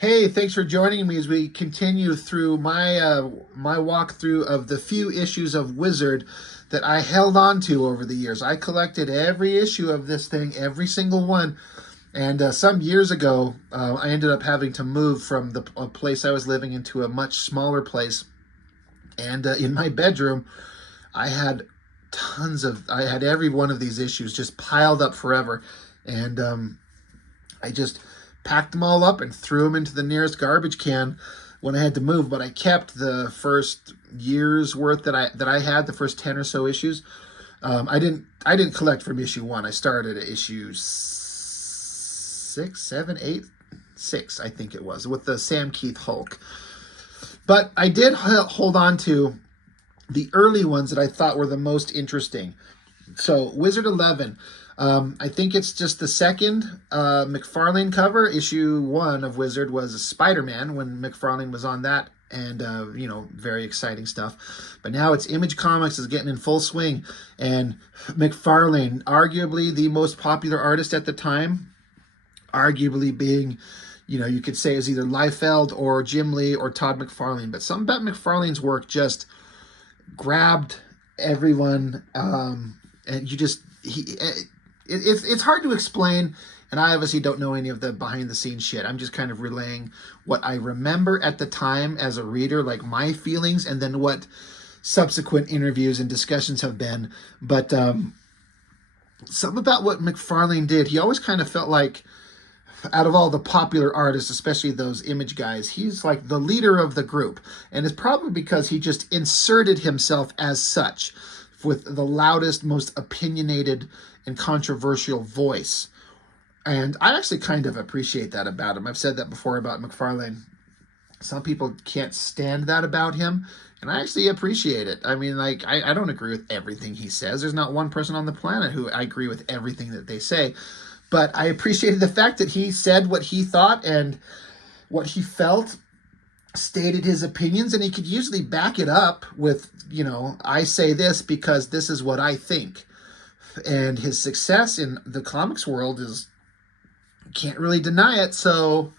Hey, thanks for joining me as we continue through my walkthrough of the few issues of Wizard that I held on to over the years. I collected every issue of this thing, every single one, and some years ago, I ended up having to move from the a place I was living into a much smaller place, and in my bedroom, I had I had every one of these issues just piled up forever, and I just packed them all up and threw them into the nearest garbage can when I had to move. But I kept the first year's worth that I had, the first 10 or so issues. I didn't collect from issue 1. I started at issue 6, 7, 8, 6, I think it was, with the Sam Keith Hulk. But I did hold on to the early ones that I thought were the most interesting. So Wizard 11, I think it's just the second McFarlane cover. Issue 1 of Wizard was Spider-Man when McFarlane was on that, and very exciting stuff. But now it's Image Comics is getting in full swing, and McFarlane, arguably the most popular artist at the time, arguably being, you could say, is either Liefeld or Jim Lee or Todd McFarlane. But something about McFarlane's work just grabbed everyone, and it's hard to explain, and I obviously don't know any of the behind the scenes shit. I'm just kind of relaying what I remember at the time as a reader, like my feelings, and then what subsequent interviews and discussions have been. But something about what McFarlane did, he always kind of felt like, out of all the popular artists, especially those Image guys, he's like the leader of the group. And it's probably because he just inserted himself as such, with the loudest, most opinionated and controversial voice. And I actually kind of appreciate that about him. I've said that before about McFarlane. Some people can't stand that about him, and I actually appreciate it. I mean, like, I don't agree with everything he says. There's not one person on the planet who I agree with everything that they say. But I appreciated the fact that he said what he thought and what he felt, stated his opinions, and he could usually back it up with, I say this because this is what I think. And his success in the comics world is, can't really deny it. So,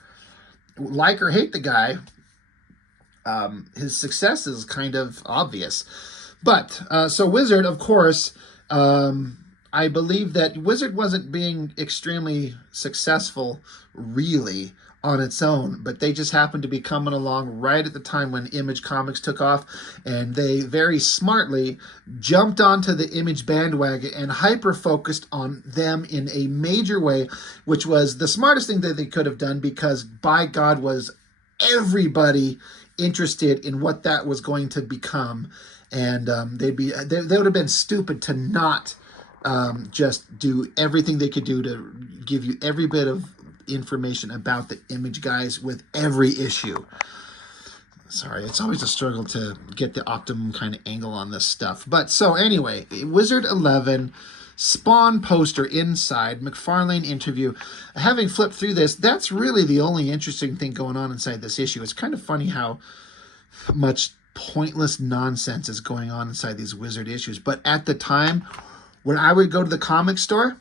like or hate the guy, his success is kind of obvious. But, so Wizard, of course, I believe that Wizard wasn't being extremely successful, really, on its own, but they just happened to be coming along right at the time when Image Comics took off, and they very smartly jumped onto the Image bandwagon and hyper-focused on them in a major way, which was the smartest thing that they could have done, because, by God, was everybody interested in what that was going to become, and they would have been stupid to not just do everything they could do to give you every bit of information about the Image guys with every issue. Sorry, it's always a struggle to get the optimum kind of angle on this stuff. But so anyway, Wizard 11, Spawn poster inside, McFarlane interview. Having flipped through this, that's really the only interesting thing going on inside this issue. It's kind of funny how much pointless nonsense is going on inside these Wizard issues. But at the time, when I would go to the comic store,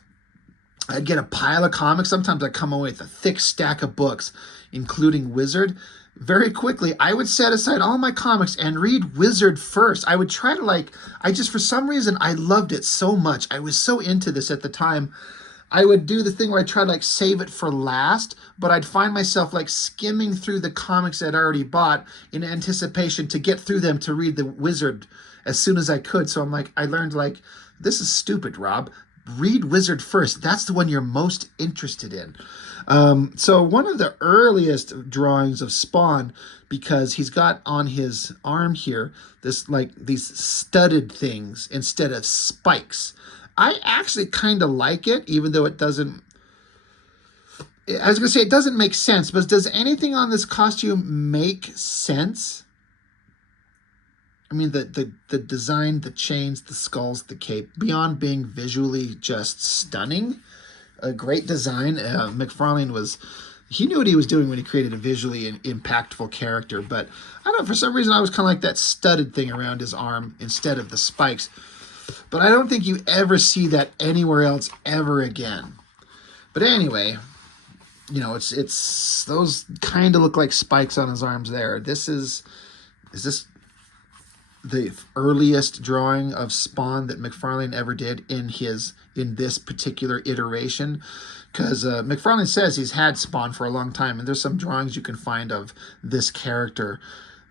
I'd get a pile of comics. Sometimes I'd come away with a thick stack of books, including Wizard. Very quickly, I would set aside all my comics and read Wizard first. I would try to for some reason, I loved it so much. I was so into this at the time. I would do the thing where I try to save it for last, but I'd find myself skimming through the comics I'd already bought in anticipation to get through them to read the Wizard as soon as I could. So I learned this is stupid, Rob. Read Wizard first. That's the one you're most interested in. So one of the earliest drawings of Spawn, because he's got on his arm here these studded things instead of spikes. I actually kind of like it, even though it doesn't. I was going to say it doesn't make sense, but does anything on this costume make sense? I mean, the design, the chains, the skulls, the cape, beyond being visually just stunning, a great design. McFarlane he knew what he was doing when he created a visually impactful character, but I don't know, for some reason I was kind of like that studded thing around his arm instead of the spikes. But I don't think you ever see that anywhere else ever again. But anyway, it's those kind of look like spikes on his arms there. Is this the earliest drawing of Spawn that McFarlane ever did in this particular iteration? Because McFarlane says he's had Spawn for a long time, and there's some drawings you can find of this character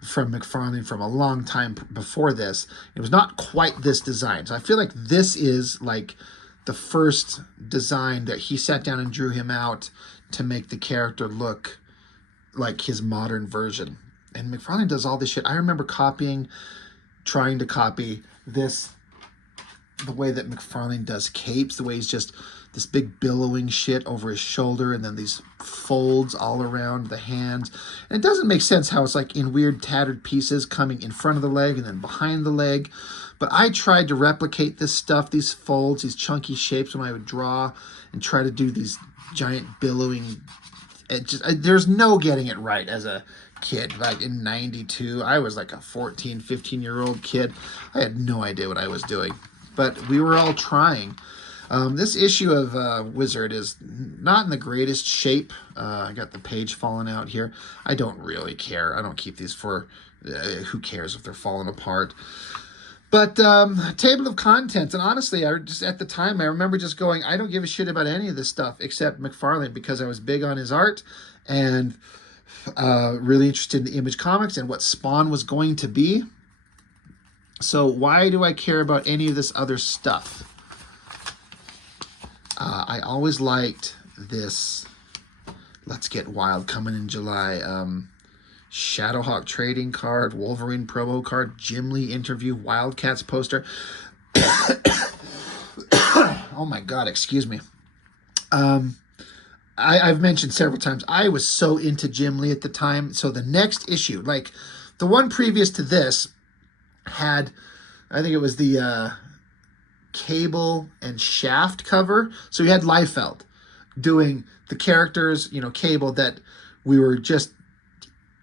from McFarlane from a long time before this. It was not quite this design. So I feel like this is like the first design that he sat down and drew him out to make the character look like his modern version. And McFarlane does all this shit. I remember trying to copy this, the way that McFarlane does capes, the way he's just this big billowing shit over his shoulder, and then these folds all around the hands. And it doesn't make sense how it's like in weird tattered pieces coming in front of the leg and then behind the leg. But I tried to replicate this stuff, these folds, these chunky shapes when I would draw, and try to do these giant billowing. There's no getting it right as a kid. Like in 92, I was like a 14, 15-year-old kid. I had no idea what I was doing. But we were all trying. This issue of Wizard is not in the greatest shape. I got the page falling out here. I don't really care. I don't keep these for... who cares if they're falling apart? But table of contents, and honestly, at the time, I remember just going, I don't give a shit about any of this stuff except McFarlane, because I was big on his art and really interested in Image Comics and what Spawn was going to be. So why do I care about any of this other stuff? I always liked this Let's Get Wild coming in July. Shadowhawk trading card, Wolverine promo card, Jim Lee interview, Wildcats poster. Oh my God, excuse me. I've mentioned several times, I was so into Jim Lee at the time. So the next issue, like the one previous to this, had, I think it was the Cable and Shaft cover. So you had Liefeld doing the characters, Cable that we were just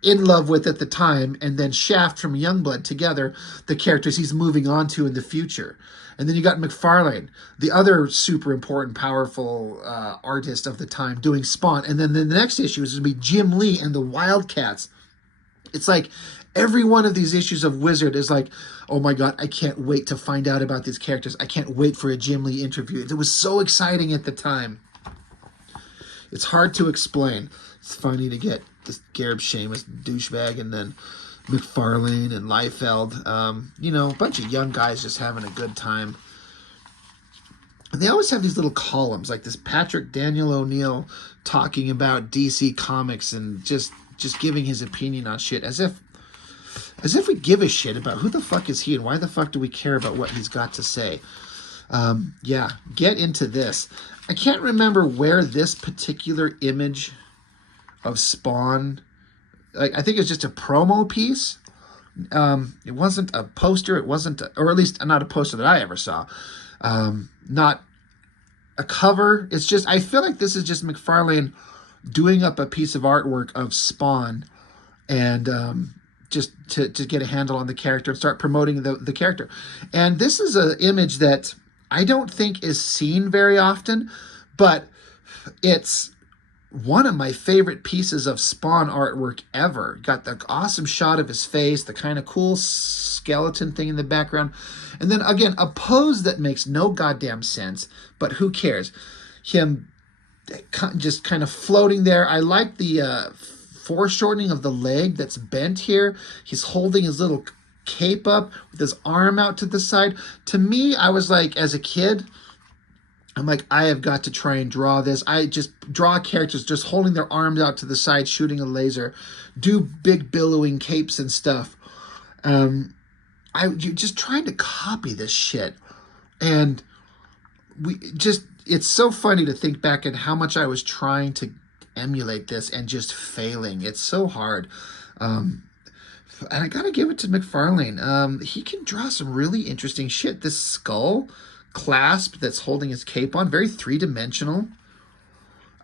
in love with at the time, and then Shaft from Youngblood together, the characters he's moving on to in the future. And then you got McFarlane, the other super important, powerful artist of the time, doing Spawn. And then the next issue is going to be Jim Lee and the Wildcats. It's like every one of these issues of Wizard is like, oh my God, I can't wait to find out about these characters. I can't wait for a Jim Lee interview. It was so exciting at the time. It's hard to explain. It's funny to get this Gareb Shamus douchebag and then McFarlane and Liefeld. A bunch of young guys just having a good time. And they always have these little columns, like this Patrick Daniel O'Neill talking about DC Comics and just giving his opinion on shit as if we give a shit about who the fuck is he and why the fuck do we care about what he's got to say. Yeah, get into this. I can't remember where this particular image of Spawn, I think it was just a promo piece. It wasn't a poster. It wasn't, or at least not a poster that I ever saw. Not a cover. It's just, I feel like this is just McFarlane doing up a piece of artwork of Spawn and just to get a handle on the character and start promoting the character. And this is an image that I don't think is seen very often, but it's one of my favorite pieces of Spawn artwork ever. Got the awesome shot of his face, the kind of cool skeleton thing in the background. And then again, a pose that makes no goddamn sense, but who cares? Him just kind of floating there. I like the foreshortening of the leg that's bent here. He's holding his little cape up with his arm out to the side. To me, I was like, as a kid, I'm like, I have got to try and draw this. I just draw characters just holding their arms out to the side, shooting a laser, do big billowing capes and stuff. Just trying to copy this shit. And it's so funny to think back at how much I was trying to emulate this and just failing. It's so hard. And I gotta give it to McFarlane. He can draw some really interesting shit. This skull clasp that's holding his cape on, very three-dimensional.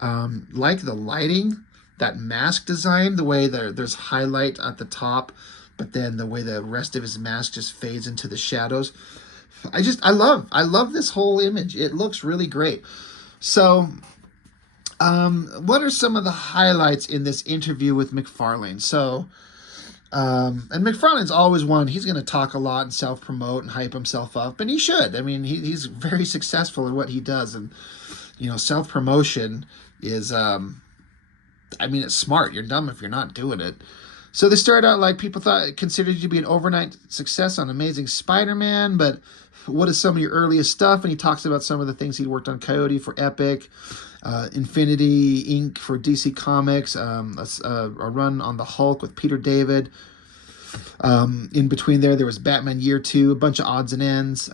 Like the lighting, that mask design, the way there's highlight at the top, but then the way the rest of his mask just fades into the shadows. I love this whole image. It looks really great. So What are some of the highlights in this interview with McFarlane? So, and McFarlane's always one. He's going to talk a lot and self-promote and hype himself up, and he should. I mean, he's very successful in what he does, and self-promotion is, I mean, it's smart. You're dumb if you're not doing it. So they started out like people considered you to be an overnight success on Amazing Spider-Man, but what is some of your earliest stuff? And he talks about some of the things he'd worked on: Coyote for Epic, Infinity Inc. for DC Comics, a run on the Hulk with Peter David. In between there was Batman Year 2, a bunch of odds and ends.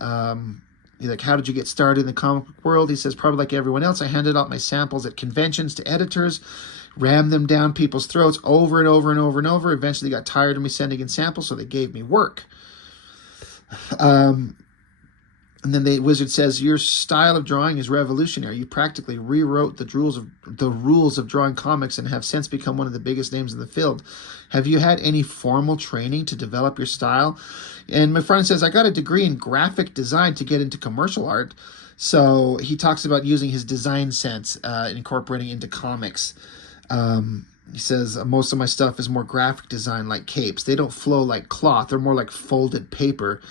He's like, how did you get started in the comic book world? He says, probably like everyone else, I handed out my samples at conventions to editors, rammed them down people's throats over and over and over and over. Eventually got tired of me sending in samples, so they gave me work. And then the wizard says, your style of drawing is revolutionary. You practically rewrote the rules of drawing comics and have since become one of the biggest names in the field. Have you had any formal training to develop your style? And my friend says, I got a degree in graphic design to get into commercial art. So he talks about using his design sense, incorporating into comics. He says, most of my stuff is more graphic design, like capes. They don't flow like cloth. They're more like folded paper,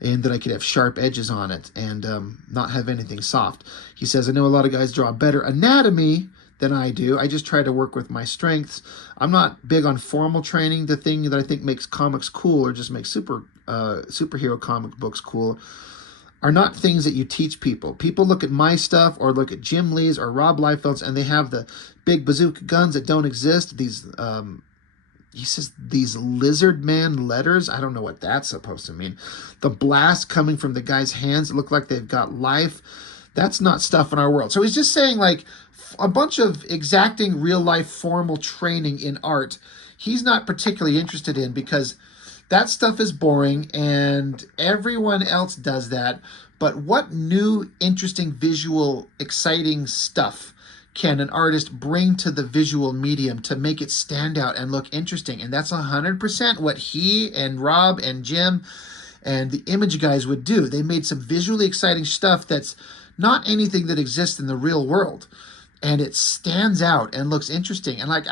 and that I could have sharp edges on it and not have anything soft. He says, I know a lot of guys draw better anatomy than I do. I just try to work with my strengths. I'm not big on formal training. The thing that I think makes comics cool, or just makes superhero comic books cool, are not things that you teach people. People look at my stuff or look at Jim Lee's or Rob Liefeld's, and they have the big bazooka guns that don't exist. These, he says, these lizard man letters. I don't know what that's supposed to mean. The blast coming from the guy's hands that look like they've got life. That's not stuff in our world. So he's just saying, like, a bunch of exacting real life formal training in art he's not particularly interested in, because that stuff is boring and everyone else does that. But what new, interesting, visual, exciting stuff can an artist bring to the visual medium to make it stand out and look interesting? And that's 100% what he and Rob and Jim and the image guys would do. They made some visually exciting stuff that's not anything that exists in the real world. And it stands out and looks interesting. And like,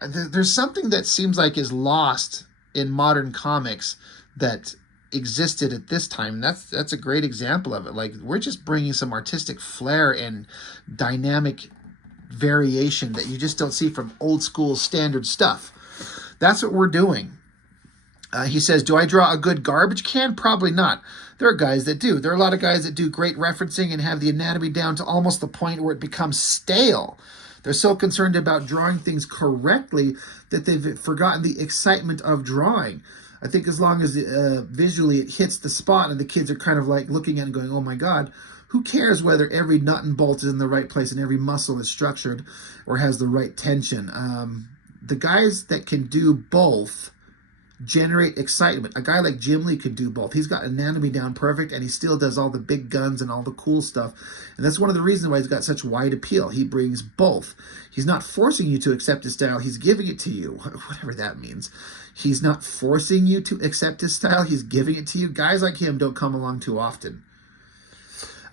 there's something that seems like is lost in modern comics that existed at this time. That's a great example of it. Like, we're just bringing some artistic flair and dynamic variation that you just don't see from old school standard stuff. That's what we're doing. He says, do I draw a good garbage can? Probably not. There are guys that do. There are a lot of guys that do great referencing and have the anatomy down to almost the point where it becomes stale. They're so concerned about drawing things correctly that they've forgotten the excitement of drawing. I think as long as visually it hits the spot and the kids are kind of like looking at it and going, oh my God, who cares whether every nut and bolt is in the right place and every muscle is structured or has the right tension? The guys that can do both generate excitement. A guy like Jim Lee could do both. He's got anatomy down perfect, and he still does all the big guns and all the cool stuff. And that's one of the reasons why he's got such wide appeal. He brings both. He's not forcing you to accept his style. He's giving it to you, whatever that means. He's not forcing you to accept his style. He's giving it to you. Guys like him don't come along too often.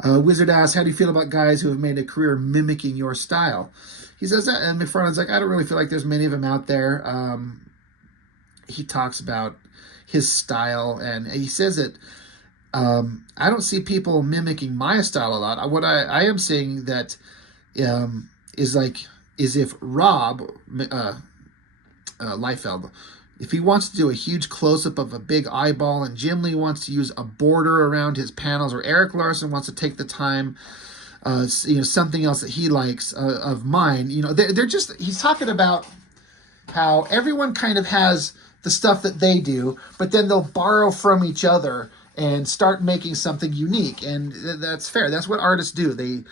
Wizard asks, how do you feel about guys who have made a career mimicking your style? He says that, and McFarlane's like, I don't really feel like there's many of them out there. He talks about his style, and he says that I don't see people mimicking my style a lot. What I am seeing that is if Rob Liefeld, if he wants to do a huge close-up of a big eyeball, and Jim Lee wants to use a border around his panels, or Eric Larson wants to take the time, something else that he likes of mine, they're just, he's talking about how everyone kind of has the stuff that they do, but then they'll borrow from each other and start making something unique. And that's fair. That's what artists do. They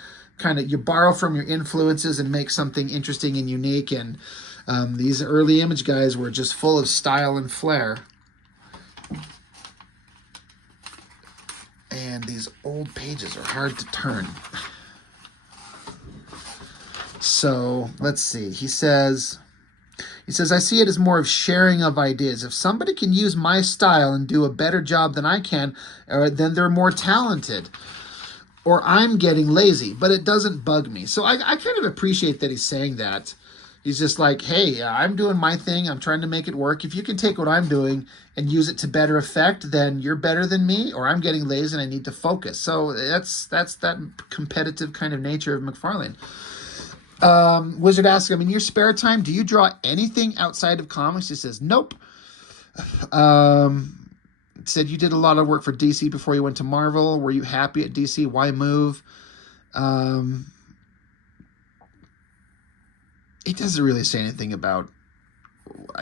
you borrow from your influences and make something interesting and unique. And these early image guys were just full of style and flair. And these old pages are hard to turn. So let's see. He says, I see it as more of sharing of ideas. If somebody can use my style and do a better job than I can, then they're more talented. or I'm getting lazy, but it doesn't bug me. So I kind of appreciate that he's saying that. He's just like, hey, I'm doing my thing. I'm trying to make it work. If you can take what I'm doing and use it to better effect, then you're better than me, or I'm getting lazy and I need to focus. So that's that competitive kind of nature of McFarlane. Wizard asks him, in your spare time, do you draw anything outside of comics? He says, nope. Said you did a lot of work for DC before you went to Marvel. Were you happy at DC? Why move? It doesn't really say anything about,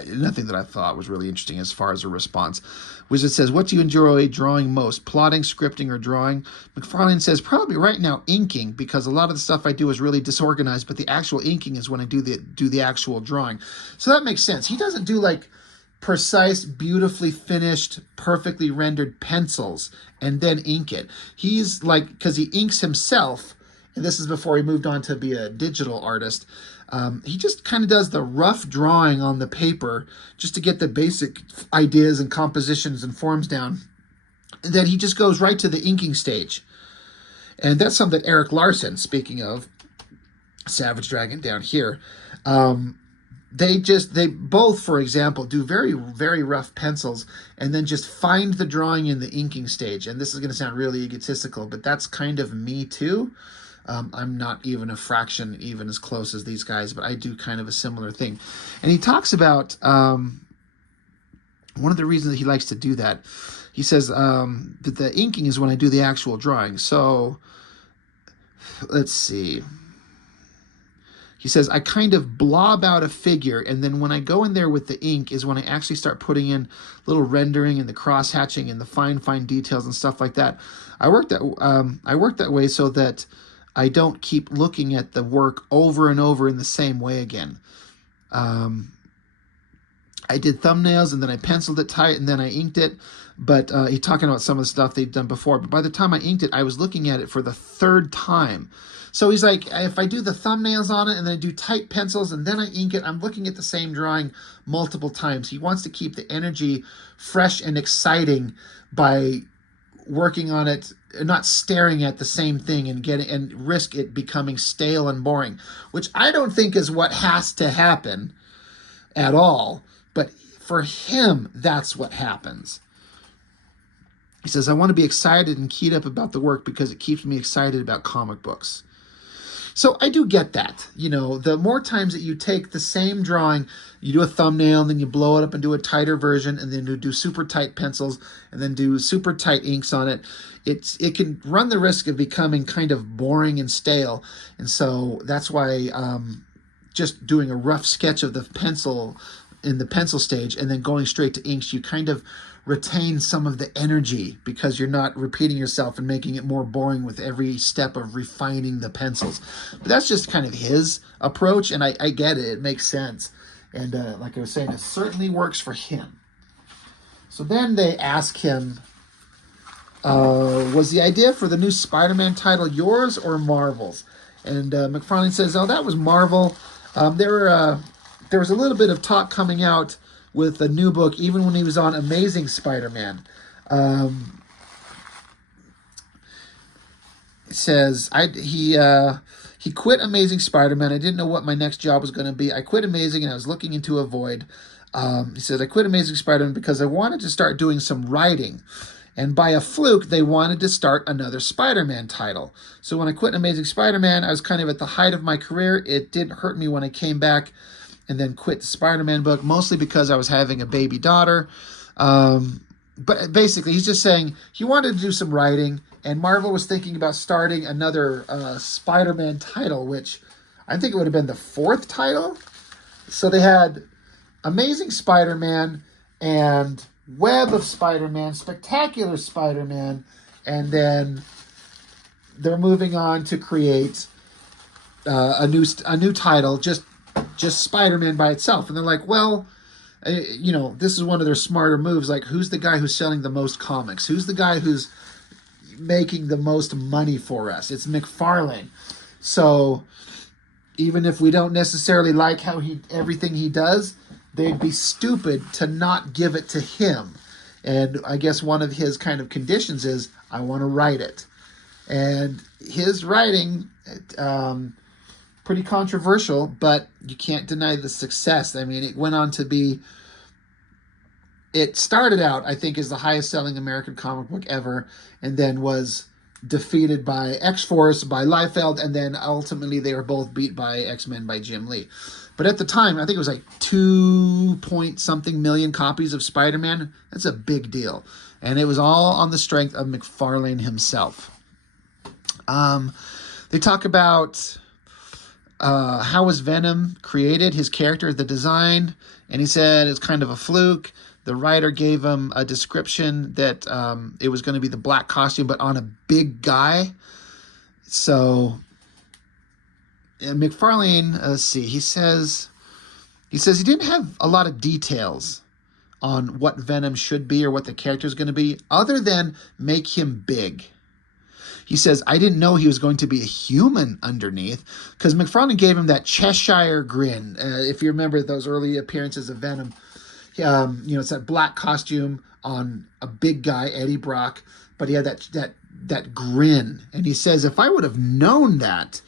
nothing that I thought was really interesting as far as a response. Wizard says, what do you enjoy drawing most? Plotting, scripting, or drawing? McFarlane says, probably right now inking, because a lot of the stuff I do is really disorganized, but the actual inking is when I do the actual drawing. So that makes sense. He doesn't do like precise, beautifully finished, perfectly rendered pencils and then ink it. He's like, because he inks himself, and this is before he moved on to be a digital artist, he just kind of does the rough drawing on the paper just to get the basic ideas and compositions and forms down. And then he just goes right to the inking stage. And that's something Eric Larson, speaking of Savage Dragon down here, they both, for example, do very, very rough pencils and then just find the drawing in the inking stage. And this is going to sound really egotistical, but that's kind of me too. I'm not even a fraction even as close as these guys, but I do kind of a similar thing. And he talks about one of the reasons that he likes to do that. He says that the inking is when I do the actual drawing. So let's see. He says, I kind of blob out a figure, and then when I go in there with the ink is when I actually start putting in little rendering and the cross-hatching and the fine details and stuff like that. I work that way so that I don't keep looking at the work over and over in the same way again. I did thumbnails, and then I penciled it tight, and then I inked it. But he's talking about some of the stuff they've done before. But by the time I inked it, I was looking at it for the third time. So he's like, if I do the thumbnails on it and then I do tight pencils and then I ink it, I'm looking at the same drawing multiple times. He wants to keep the energy fresh and exciting by working on it, not staring at the same thing and risk it becoming stale and boring, which I don't think is what has to happen at all. But for him, that's what happens. He says, I want to be excited and keyed up about the work because it keeps me excited about comic books. So I do get that. You know, the more times that you take the same drawing, you do a thumbnail, and then you blow it up and do a tighter version, and then you do super tight pencils, and then do super tight inks on it, it can run the risk of becoming kind of boring and stale. And so that's why just doing a rough sketch of the pencil in the pencil stage and then going straight to inks, you kind of retain some of the energy because you're not repeating yourself and making it more boring with every step of refining the pencils. But that's just kind of his approach, and I get it. It makes sense. And like I was saying, it certainly works for him. So then they ask him, was the idea for the new Spider-Man title yours or Marvel's? And McFarlane says, oh, that was Marvel. There was a little bit of talk coming out with a new book, even when he was on Amazing Spider-Man. It says, he quit Amazing Spider-Man. I didn't know what my next job was going to be. I quit Amazing, and I was looking into a void. He says, I quit Amazing Spider-Man because I wanted to start doing some writing. And by a fluke, they wanted to start another Spider-Man title. So when I quit Amazing Spider-Man, I was kind of at the height of my career. It didn't hurt me when I came back and then quit the Spider-Man book, mostly because I was having a baby daughter. But basically, he's just saying he wanted to do some writing, and Marvel was thinking about starting another Spider-Man title, which I think it would have been the fourth title. So they had Amazing Spider-Man and Web of Spider-Man, Spectacular Spider-Man, and then they're moving on to create a new title, just Spider-Man by itself. And they're like, well, you know, this is one of their smarter moves. Like, who's the guy who's selling the most comics? Who's the guy who's making the most money for us? It's McFarlane. So even if we don't necessarily like how everything he does, they'd be stupid to not give it to him. And I guess one of his kind of conditions is, I want to write it. And his writing, pretty controversial, but you can't deny the success. I mean, it went on to be, it started out, I think, as the highest selling American comic book ever, and then was defeated by X-Force, by Liefeld, and then ultimately they were both beat by X-Men by Jim Lee. But at the time, I think it was like 2 point something million copies of Spider-Man. That's a big deal. And it was all on the strength of McFarlane himself. They talk about how was Venom created, his character, the design, and he said it's kind of a fluke. The writer gave him a description that it was going to be the black costume, but on a big guy. So McFarlane, let's see, he says he didn't have a lot of details on what Venom should be or what the character is going to be, other than make him big. He says, I didn't know he was going to be a human underneath, because McFarlane gave him that Cheshire grin. If you remember those early appearances of Venom, it's that black costume on a big guy, Eddie Brock, but he had that grin. And he says, if I would have known that,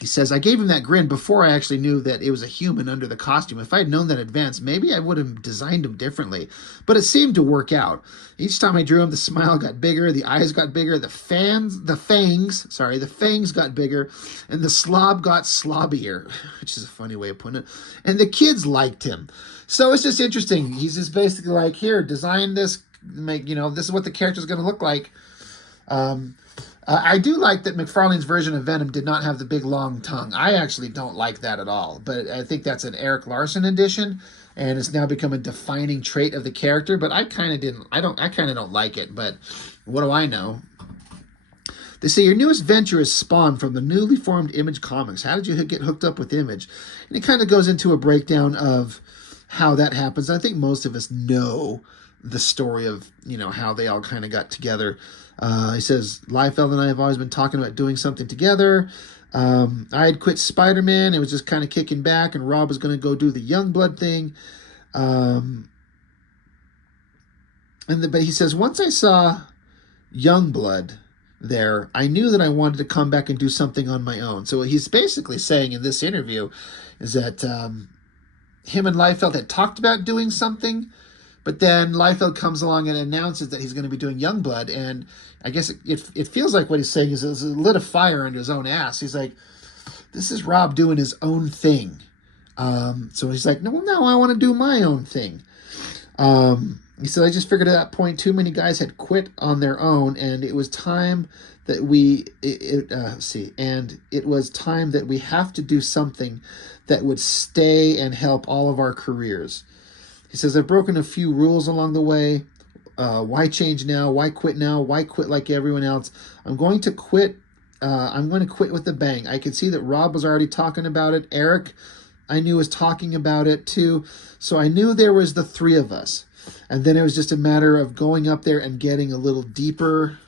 he says, I gave him that grin before I actually knew that it was a human under the costume. If I had known that in advance, maybe I would have designed him differently. But it seemed to work out. Each time I drew him, the smile got bigger, the eyes got bigger, the fangs got bigger, and the slob got slobbier, which is a funny way of putting it. And the kids liked him. So it's just interesting. He's just basically like, here, design this, this is what the character's going to look like. I do like that McFarlane's version of Venom did not have the big long tongue. I actually don't like that at all, but I think that's an Eric Larson addition, and it's now become a defining trait of the character. But I kind of don't like it. But what do I know? They say your newest venture is Spawn from the newly formed Image Comics. How did you get hooked up with Image? And it kind of goes into a breakdown of how that happens. I think most of us know the story of how they all kind of got together. He says, Liefeld and I have always been talking about doing something together. I had quit Spider-Man. It was just kind of kicking back, and Rob was going to go do the Youngblood thing. But he says, once I saw Youngblood there, I knew that I wanted to come back and do something on my own. So what he's basically saying in this interview is that him and Liefeld had talked about doing something, but then Liefeld comes along and announces that he's going to be doing Youngblood, and I guess it feels like what he's saying is it lit a fire under his own ass. He's like, this is Rob doing his own thing. So he's like, no, I want to do my own thing. He said, I just figured at that point too many guys had quit on their own, and it was time that it was time that we have to do something that would stay and help all of our careers. He says, I've broken a few rules along the way. Why change now? Why quit now? Why quit like everyone else? I'm going to quit. I'm going to quit with a bang. I could see that Rob was already talking about it. Eric, I knew, was talking about it too. So I knew there was the three of us. And then it was just a matter of going up there and getting a little deeper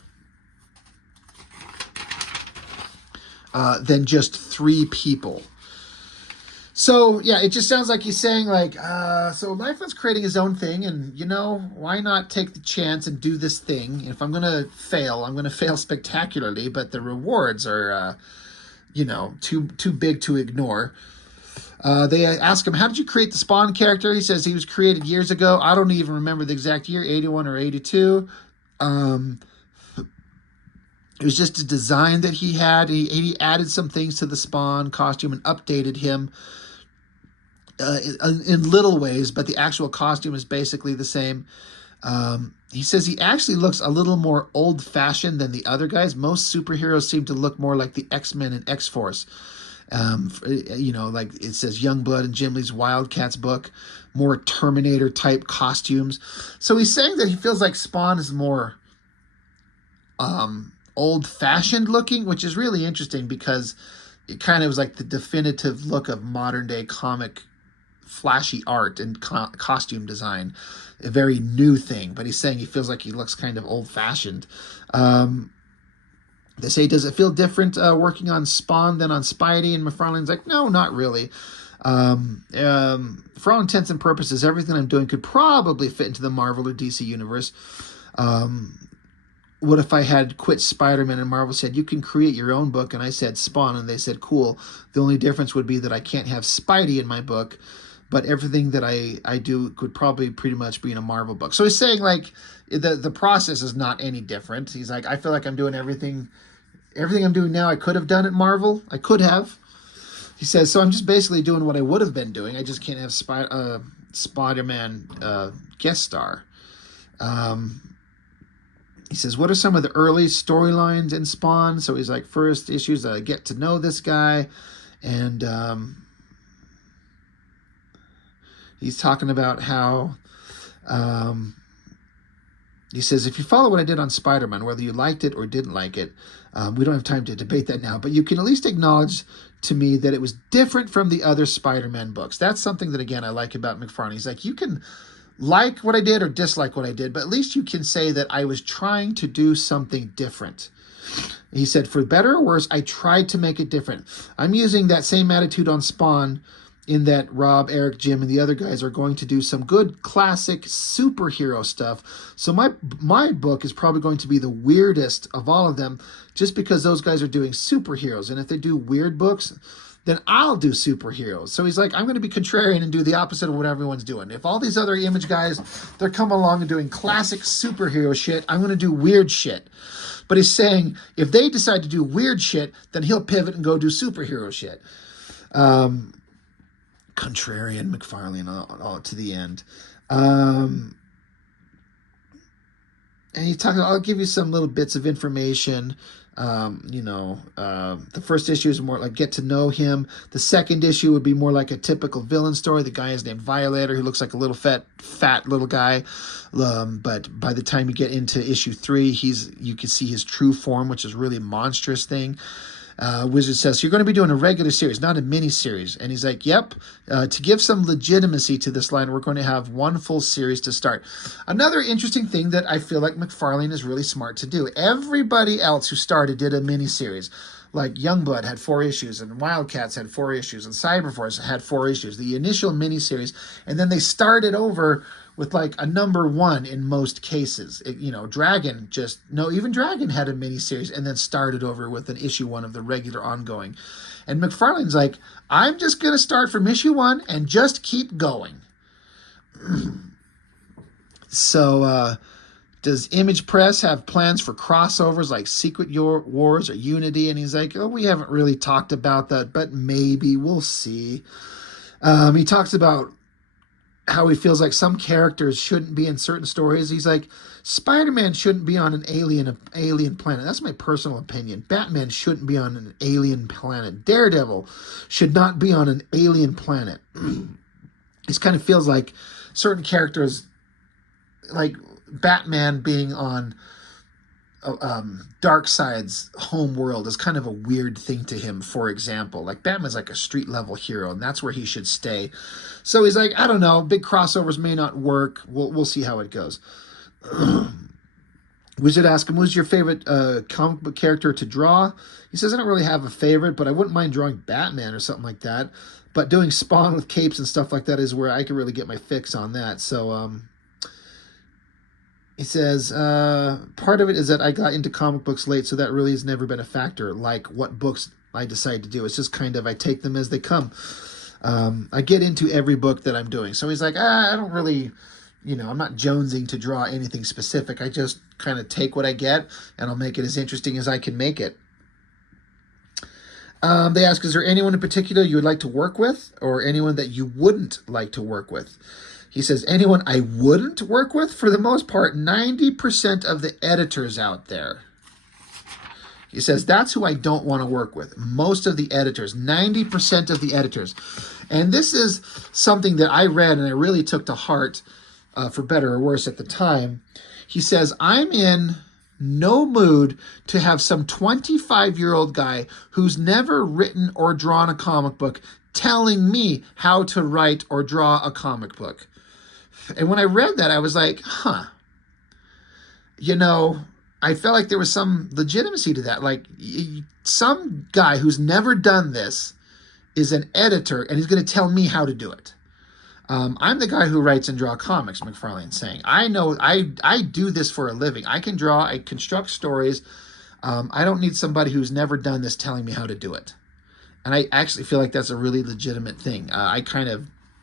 than just three people. So, yeah, it just sounds like he's saying, like, so Liefeld's creating his own thing, and, why not take the chance and do this thing? If I'm going to fail, I'm going to fail spectacularly, but the rewards are, too big to ignore. They ask him, how did you create the Spawn character? He says he was created years ago. I don't even remember the exact year, 81 or 82. It was just a design that he had. He added some things to the Spawn costume and updated him in little ways, but the actual costume is basically the same. He says he actually looks a little more old-fashioned than the other guys. Most superheroes seem to look more like the X-Men and X-Force. Like it says Youngblood in Jim Lee's Wildcats book, more Terminator-type costumes. So he's saying that he feels like Spawn is more old-fashioned looking, which is really interesting because it kind of was like the definitive look of modern-day comic flashy art and costume design, a very new thing. But he's saying he feels like he looks kind of old-fashioned. They say, does it feel different working on Spawn than on Spidey? And McFarlane's like, no, not really. For all intents and purposes, everything I'm doing could probably fit into the Marvel or DC universe. what if I had quit Spider-Man and Marvel said, you can create your own book? And I said, Spawn. And they said, cool. The only difference would be that I can't have Spidey in my book, but everything that I do could probably pretty much be in a Marvel book. So he's saying, like, the process is not any different. He's like, I feel like I'm doing everything I'm doing now I could have done at Marvel. I could have. He says, so I'm just basically doing what I would have been doing. I just can't have Spider-Man guest star. He says, what are some of the early storylines in Spawn? So he's like, first issues, I get to know this guy. And he's talking about how... he says, if you follow what I did on Spider-Man, whether you liked it or didn't like it, we don't have time to debate that now, but you can at least acknowledge to me that it was different from the other Spider-Man books. That's something that, again, I like about McFarlane. He's like, you can like what I did or dislike what I did, but at least you can say that I was trying to do something different. He said, for better or worse, I tried to make it different. I'm using that same attitude on Spawn, in that Rob, Eric, Jim, and the other guys are going to do some good classic superhero stuff. So my book is probably going to be the weirdest of all of them, just because those guys are doing superheroes. And if they do weird books, then I'll do superheroes. So he's like, I'm going to be contrarian and do the opposite of what everyone's doing. If all these other Image guys, they're coming along and doing classic superhero shit, I'm going to do weird shit. But he's saying, if they decide to do weird shit, then he'll pivot and go do superhero shit. Contrarian McFarlane all to the end. And he talks, I'll give you some little bits of information. The first issue is more like get to know him. The second issue would be more like a typical villain story. The guy is named Violator, who looks like a little fat little guy. But by the time you get into issue 3, you can see his true form, which is really a monstrous thing. Wizard says, so you're going to be doing a regular series, not a mini series. And he's like, yep. To give some legitimacy to this line, we're going to have one full series to start. Another interesting thing that I feel like McFarlane is really smart to do. Everybody else who started did a mini series. Like Youngblood had 4 issues, and Wildcats had 4 issues, and Cyberforce had 4 issues. The initial mini series, and then they started over with like a number 1 in most cases. Even Dragon had a miniseries and then started over with an issue 1 of the regular ongoing. And McFarlane's like, I'm just going to start from issue 1 and just keep going. So, does Image Press have plans for crossovers like Secret Wars or Unity? And he's like, we haven't really talked about that, but maybe we'll see. He talks about how he feels like some characters shouldn't be in certain stories. He's like, Spider-Man shouldn't be on an alien planet. That's my personal opinion. Batman shouldn't be on an alien planet. Daredevil should not be on an alien planet. It kind of feels like certain characters, like Batman being on Darkseid's home world, is kind of a weird thing to him, for example. Like, Batman's like a street level hero, and that's where he should stay. So he's like, I don't know, big crossovers may not work. We'll see how it goes. Wizard asked him, who's your favorite comic book character to draw? He says, I don't really have a favorite, but I wouldn't mind drawing Batman or something like that. But doing Spawn with capes and stuff like that is where I can really get my fix on that. So, he says, part of it is that I got into comic books late, so that really has never been a factor, like what books I decide to do. It's just kind of, I take them as they come. I get into every book that I'm doing. So he's like, I don't really, I'm not jonesing to draw anything specific. I just kind of take what I get, and I'll make it as interesting as I can make it. They ask, is there anyone in particular you would like to work with, or anyone that you wouldn't like to work with? He says, anyone I wouldn't work with? For the most part, 90% of the editors out there. He says, that's who I don't want to work with. Most of the editors, 90% of the editors. And this is something that I read and I really took to heart, for better or worse at the time. He says, I'm in no mood to have some 25-year-old guy who's never written or drawn a comic book telling me how to write or draw a comic book. And when I read that, I was like, I felt like there was some legitimacy to that. Like, some guy who's never done this is an editor, and he's going to tell me how to do it. I'm the guy who writes and draw comics, McFarlane's saying. I know I do this for a living. I can draw, I construct stories. I don't need somebody who's never done this telling me how to do it. And I actually feel like that's a really legitimate thing. I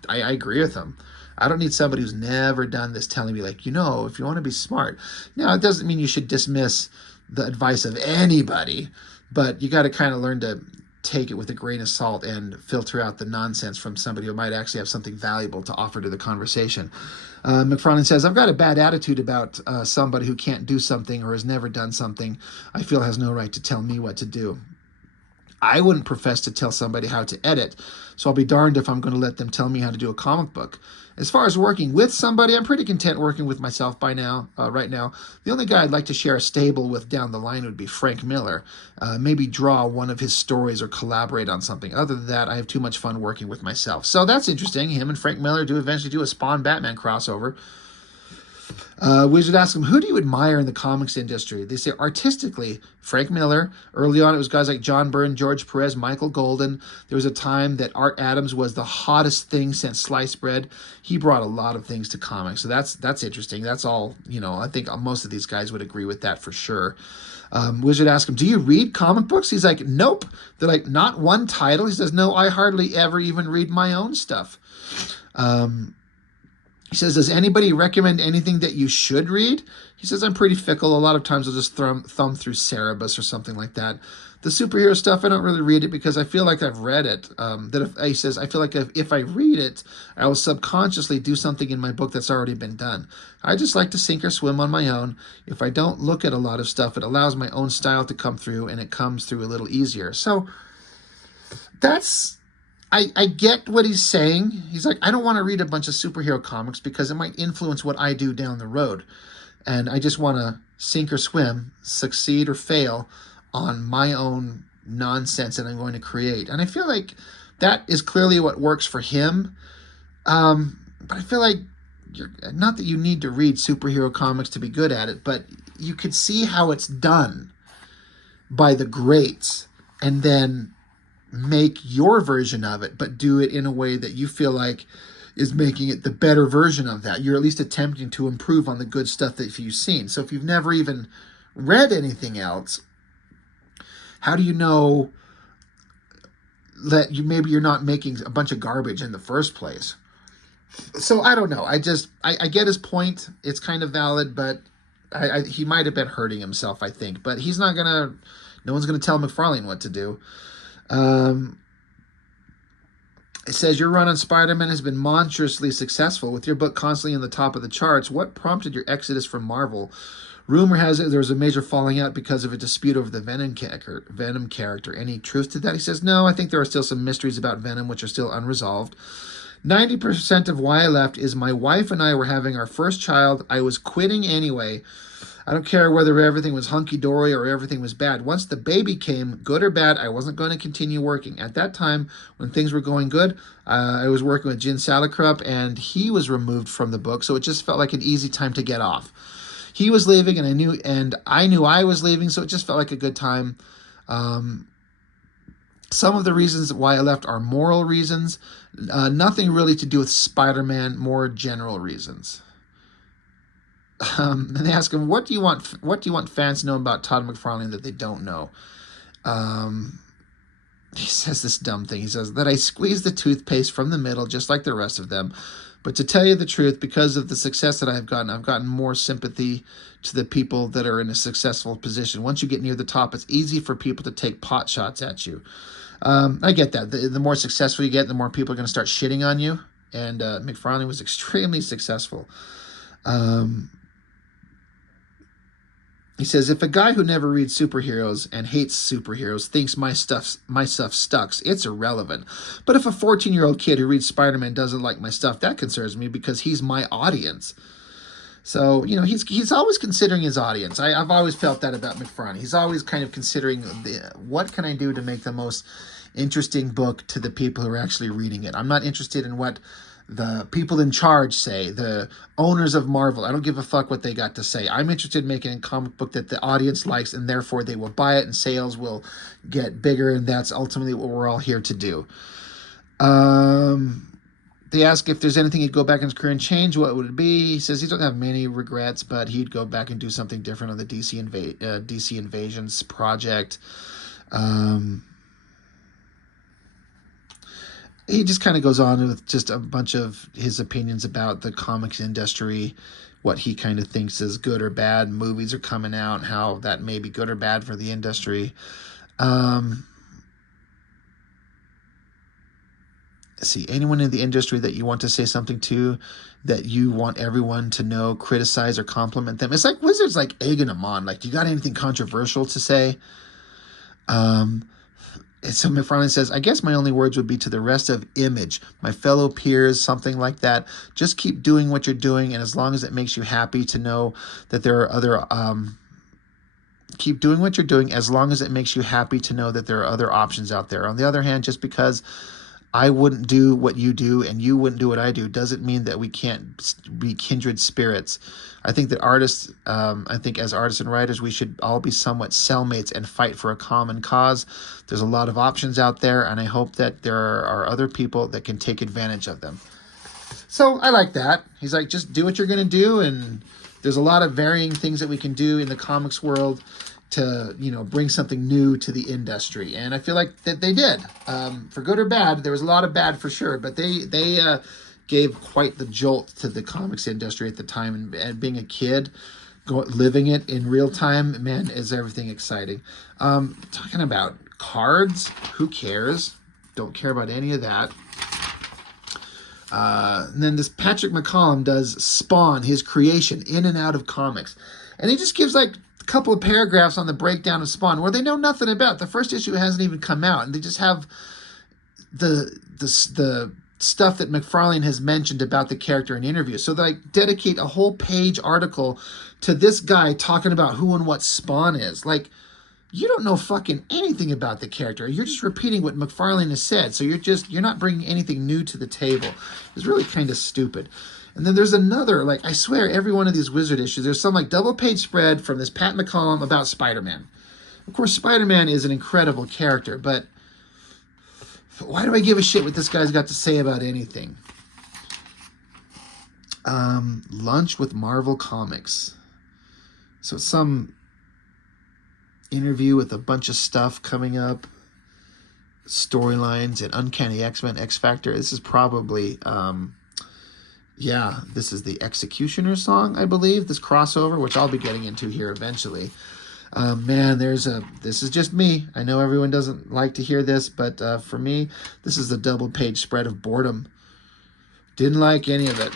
agree with him. I don't need somebody who's never done this telling me, like, if you want to be smart. Now, it doesn't mean you should dismiss the advice of anybody, but you got to kind of learn to take it with a grain of salt and filter out the nonsense from somebody who might actually have something valuable to offer to the conversation. McFarlane says, I've got a bad attitude about somebody who can't do something or has never done something I feel has no right to tell me what to do. I wouldn't profess to tell somebody how to edit, so I'll be darned if I'm going to let them tell me how to do a comic book. As far as working with somebody, I'm pretty content working with myself right now. The only guy I'd like to share a stable with down the line would be Frank Miller. Maybe draw one of his stories or collaborate on something. Other than that, I have too much fun working with myself. So that's interesting. Him and Frank Miller do eventually do a Spawn Batman crossover. Wizard asks him, who do you admire in the comics industry? They say artistically, Frank Miller. Early on, it was guys like John Byrne, George Perez, Michael Golden. There was a time that Art Adams was the hottest thing since sliced bread. He brought a lot of things to comics. So that's interesting. That's all, I think most of these guys would agree with that for sure. Wizard asks him, do you read comic books? He's like, nope. They're like, not one title. He says, no, I hardly ever even read my own stuff. He says, does anybody recommend anything that you should read? He says, I'm pretty fickle. A lot of times I'll just thumb through Cerebus or something like that. The superhero stuff, I don't really read it because I feel like I've read it. He says, I feel like if I read it, I will subconsciously do something in my book that's already been done. I just like to sink or swim on my own. If I don't look at a lot of stuff, it allows my own style to come through, and it comes through a little easier. So I get what he's saying. He's like, I don't want to read a bunch of superhero comics because it might influence what I do down the road. And I just want to sink or swim, succeed or fail on my own nonsense that I'm going to create. And I feel like that is clearly what works for him. But I feel like, not that you need to read superhero comics to be good at it, but you could see how it's done by the greats and then make your version of it, but do it in a way that you feel like is making it the better version of that. You're at least attempting to improve on the good stuff that you've seen. So if you've never even read anything else, how do you know that maybe you're not making a bunch of garbage in the first place? So I don't know. I get his point. It's kind of valid, but he might have been hurting himself, I think. But no one's gonna tell McFarlane what to do. It says, your run on Spider-Man has been monstrously successful, with your book constantly in the top of the charts. What prompted your exodus from Marvel? Rumor has it there was a major falling out because of a dispute over the Venom character. Any truth to that? He says, no, I think there are still some mysteries about Venom which are still unresolved. 90% of why I left is my wife and I were having our first child. I was quitting anyway. I don't care whether everything was hunky-dory or everything was bad. Once the baby came, good or bad, I wasn't going to continue working. At that time, when things were going good, I was working with Jin Salicrup, and he was removed from the book, so it just felt like an easy time to get off. He was leaving, and I knew I was leaving, so it just felt like a good time. Some of the reasons why I left are moral reasons, nothing really to do with Spider-Man, more general reasons. And they ask him, what do you want fans to know about Todd McFarlane that they don't know? He says this dumb thing. He says that I squeeze the toothpaste from the middle just like the rest of them. But to tell you the truth, because of the success that I've gotten more sympathy to the people that are in a successful position. Once you get near the top, it's easy for people to take pot shots at you. I get that. The more successful you get, the more people are going to start shitting on you. And McFarlane was extremely successful. He says, if a guy who never reads superheroes and hates superheroes thinks my stuff sucks, it's irrelevant. But if a 14-year-old kid who reads Spider-Man doesn't like my stuff, that concerns me because he's my audience. So, he's always considering his audience. I've always felt that about McFarlane. He's always kind of considering what can I do to make the most interesting book to the people who are actually reading it. I'm not interested in what the people in charge say, the owners of Marvel. I don't give a fuck what they got to say. I'm interested in making a comic book that the audience likes, and therefore they will buy it and sales will get bigger, and that's ultimately what we're all here to do. They ask if there's anything he'd go back in his career and change, what would it be? He says he doesn't have many regrets, but he'd go back and do something different on the DC Invasions project. He just kind of goes on with just a bunch of his opinions about the comics industry, what he kind of thinks is good or bad. Movies are coming out, how that may be good or bad for the industry. See, anyone in the industry that you want to say something to, that you want everyone to know, criticize or compliment them. It's like Wizards like egging them on. Like, you got anything controversial to say? And so McFarlane says, I guess my only words would be to the rest of Image, my fellow peers, something like that. Just keep doing what you're doing, and as long as it makes you happy to know that there are other... keep doing what you're doing as long as it makes you happy to know that there are other options out there. On the other hand, just because I wouldn't do what you do and you wouldn't do what I do doesn't mean that we can't be kindred spirits. I think that artists, I think as artists and writers, we should all be somewhat cellmates and fight for a common cause. There's a lot of options out there, and I hope that there are other people that can take advantage of them. So I like that. He's like, just do what you're going to do, and there's a lot of varying things that we can do in the comics world to, you know, bring something new to the industry. And I feel like that they did. For good or bad, there was a lot of bad for sure, but they gave quite the jolt to the comics industry at the time. And being a kid, living it in real time, man, is everything exciting. Talking about cards, who cares? Don't care about any of that. And then this Patrick McCallum does Spawn, his creation, in and out of comics. And he just gives like couple of paragraphs on the breakdown of Spawn where they know nothing about. The first issue hasn't even come out, and they just have the stuff that McFarlane has mentioned about the character in interviews. So they dedicate a whole page article to this guy talking about who and what Spawn is. Like, you don't know fucking anything about the character. You're just repeating what McFarlane has said. So you're not bringing anything new to the table. It's really kind of stupid. And then there's another, like, I swear, every one of these Wizard issues, there's some, like, double-page spread from this Pat McCallum about Spider-Man. Of course, Spider-Man is an incredible character, but why do I give a shit what this guy's got to say about anything? Lunch with Marvel Comics. So some interview with a bunch of stuff coming up, storylines, and Uncanny X-Men, X-Factor. This is probably... yeah, this is the Executioner song, I believe, this crossover, which I'll be getting into here eventually. Man, this is just me. I know everyone doesn't like to hear this, but for me, this is the double-page spread of boredom. Didn't like any of it.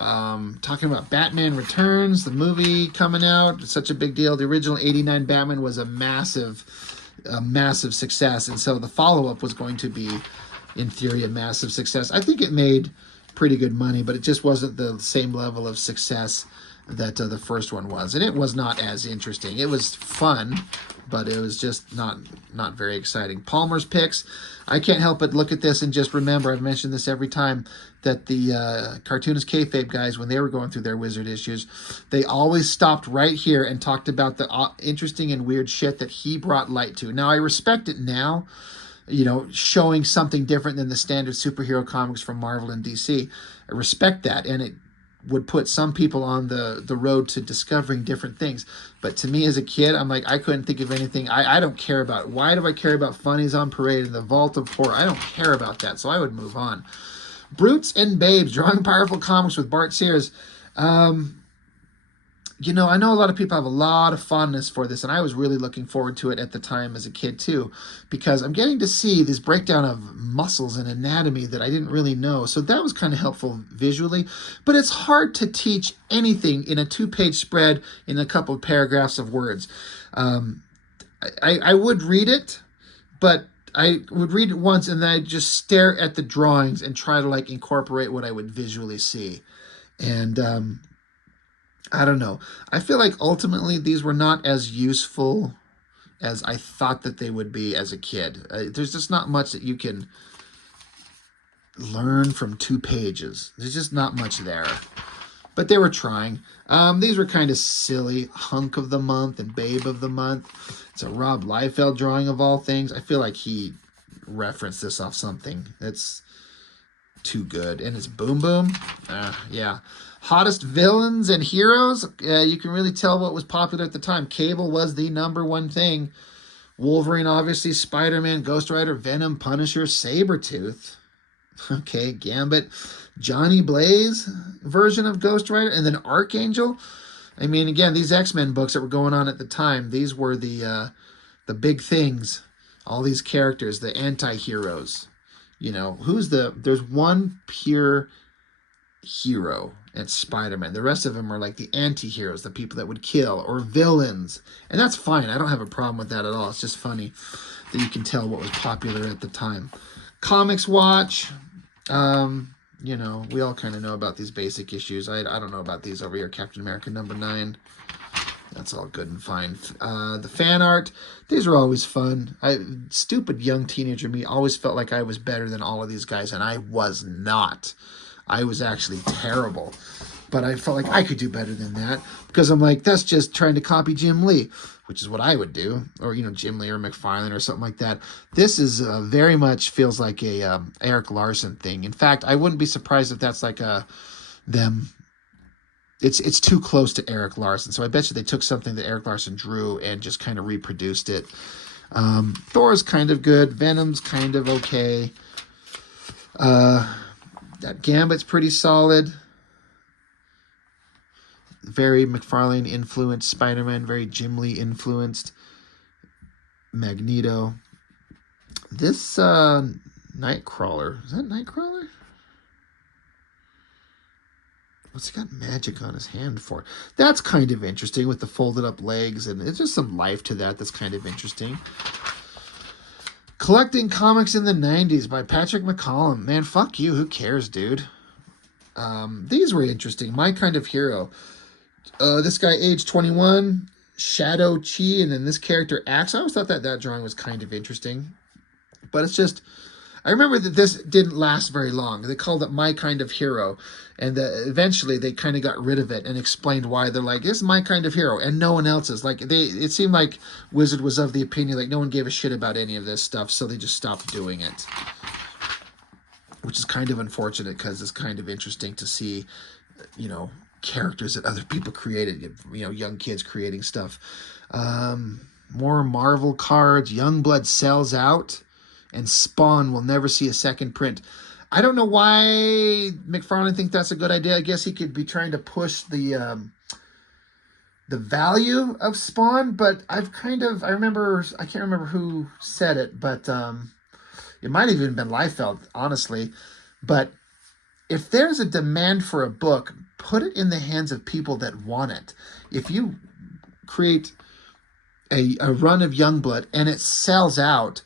Talking about Batman Returns, the movie coming out, it's such a big deal. The original 89 Batman was a massive success, and so the follow-up was going to be, in theory, a massive success. I think it made pretty good money, but it just wasn't the same level of success that the first one was, and it was not as interesting. It was fun, but it was just not very exciting. Palmer's Picks. I can't help but look at this and just remember, I've mentioned this every time, that the Cartoonist Kayfabe guys, when they were going through their Wizard issues, they always stopped right here and talked about the interesting and weird shit that he brought light to. Now, I respect it now, you know, showing something different than the standard superhero comics from Marvel and DC. I respect that, and it would put some people on the road to discovering different things. But to me as a kid, I'm like, I couldn't think of anything. I don't care about, why do I care about Funnies on Parade and the Vault of Horror? I don't care about that, so I would move on. Brutes and Babes, Drawing Powerful Comics with Bart Sears. You know, I know a lot of people have a lot of fondness for this, and I was really looking forward to it at the time as a kid, too, because I'm getting to see this breakdown of muscles and anatomy that I didn't really know, so that was kind of helpful visually, but it's hard to teach anything in a two-page spread in a couple of paragraphs of words. I would read it, but I would read it once, and then I'd just stare at the drawings and try to, like, incorporate what I would visually see, and I don't know. I feel like ultimately these were not as useful as I thought that they would be as a kid. There's just not much that you can learn from 2 pages. There's just not much there. But they were trying. These were kind of silly. Hunk of the Month and Babe of the Month. It's a Rob Liefeld drawing of all things. I feel like he referenced this off something. too good. And it's Boom Boom. Yeah. Hottest villains and heroes. You can really tell what was popular at the time. Cable was the #1 thing. Wolverine, obviously. Spider-Man, Ghost Rider, Venom, Punisher, Sabretooth. Okay, Gambit. Johnny Blaze version of Ghost Rider. And then Archangel. I mean, again, these X-Men books that were going on at the time, these were the big things. All these characters, the anti-heroes. You know, there's one pure hero. It's Spider-Man. The rest of them are like the anti-heroes, the people that would kill, or villains. And that's fine. I don't have a problem with that at all. It's just funny that you can tell what was popular at the time. Comics Watch. You know, we all kind of know about these basic issues. I don't know about these over here. Captain America #9. That's all good and fine. The fan art. These are always fun. Stupid young teenager me always felt like I was better than all of these guys, and I was not. I was actually terrible. But I felt like I could do better than that because I'm like, that's just trying to copy Jim Lee, which is what I would do. Or, you know, Jim Lee or McFarlane or something like that. This is very much feels like a Eric Larson thing. In fact, I wouldn't be surprised if that's like them. It's too close to Eric Larson. So I bet you they took something that Eric Larson drew and just kind of reproduced it. Thor's kind of good. Venom's kind of okay. That Gambit's pretty solid. Very McFarlane influenced Spider-Man, very Jim Lee influenced Magneto. This Nightcrawler, is that Nightcrawler? What's he got magic on his hand for? That's kind of interesting with the folded up legs, and it's just some life to that that's kind of interesting. Collecting Comics in the 90s by Patrick McCallum. Man, fuck you. Who cares, dude? These were interesting. My Kind of Hero. This guy, age 21, Shadow Chi, and then this character, Axe. I always thought that drawing was kind of interesting. But it's just, I remember that this didn't last very long. They called it My Kind of Hero. And eventually they kind of got rid of it and explained why. They're like, this is my kind of hero and no one else's. Like, it seemed like Wizard was of the opinion, like, no one gave a shit about any of this stuff, so they just stopped doing it. Which is kind of unfortunate because it's kind of interesting to see, you know, characters that other people created, you know, young kids creating stuff. More Marvel cards. Youngblood sells out, and Spawn will never see a second print. I don't know why McFarlane thinks that's a good idea. I guess he could be trying to push the value of Spawn, but I can't remember who said it, but it might have even been Liefeld, honestly. But if there's a demand for a book, put it in the hands of people that want it. If you create a run of Youngblood and it sells out,